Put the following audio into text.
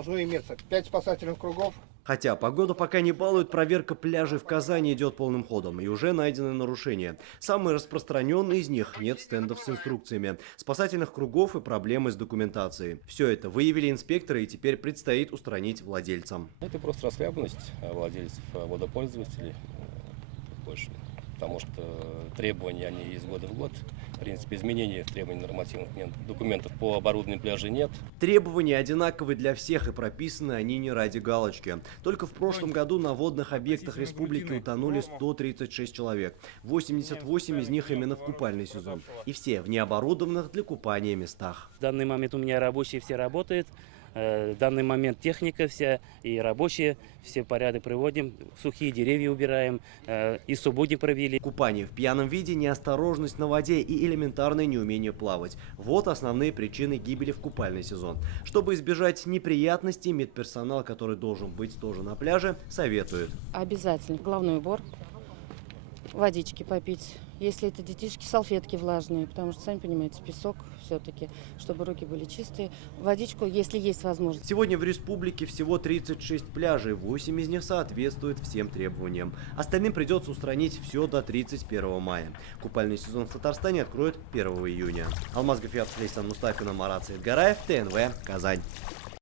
должно иметься 5 спасательных кругов. Хотя погода пока не балует, проверка пляжей в Казани идет полным ходом. И уже найдены нарушения. Самые распространенные из них – нет стендов с инструкциями, спасательных кругов и проблемы с документацией. Все это выявили инспекторы, и теперь предстоит устранить владельцам. Это просто расхлябанность владельцев, водопользователей больше. Потому что требования, они из года в год. В принципе, изменений в требований нормативных документов по оборудованию пляжа нет. Требования одинаковые для всех, и прописаны они не ради галочки. Только в прошлом году на водных объектах республики утонули 136 человек. 88 из них именно в купальный сезон. И все в необорудованных для купания местах. В данный момент у меня рабочие все работают. В данный момент техника вся и рабочие, все порядок приводим, сухие деревья убираем, и субботник провели. Купание в пьяном виде, неосторожность на воде и элементарное неумение плавать. Вот основные причины гибели в купальный сезон. Чтобы избежать неприятностей, медперсонал, который должен быть тоже на пляже, советует. Обязательно головной убор, водички попить. Если это детишки, салфетки влажные, потому что, сами понимаете, песок все-таки, чтобы руки были чистые. Водичку, если есть возможность. Сегодня в республике всего 36 пляжей, 8 из них соответствуют всем требованиям. Остальным придется устранить все до 31 мая. Купальный сезон в Татарстане откроют 1 июня. Алмаз Гафиатов, Лейсан Мустафина, Марат Саидгараев, ТНВ, Казань.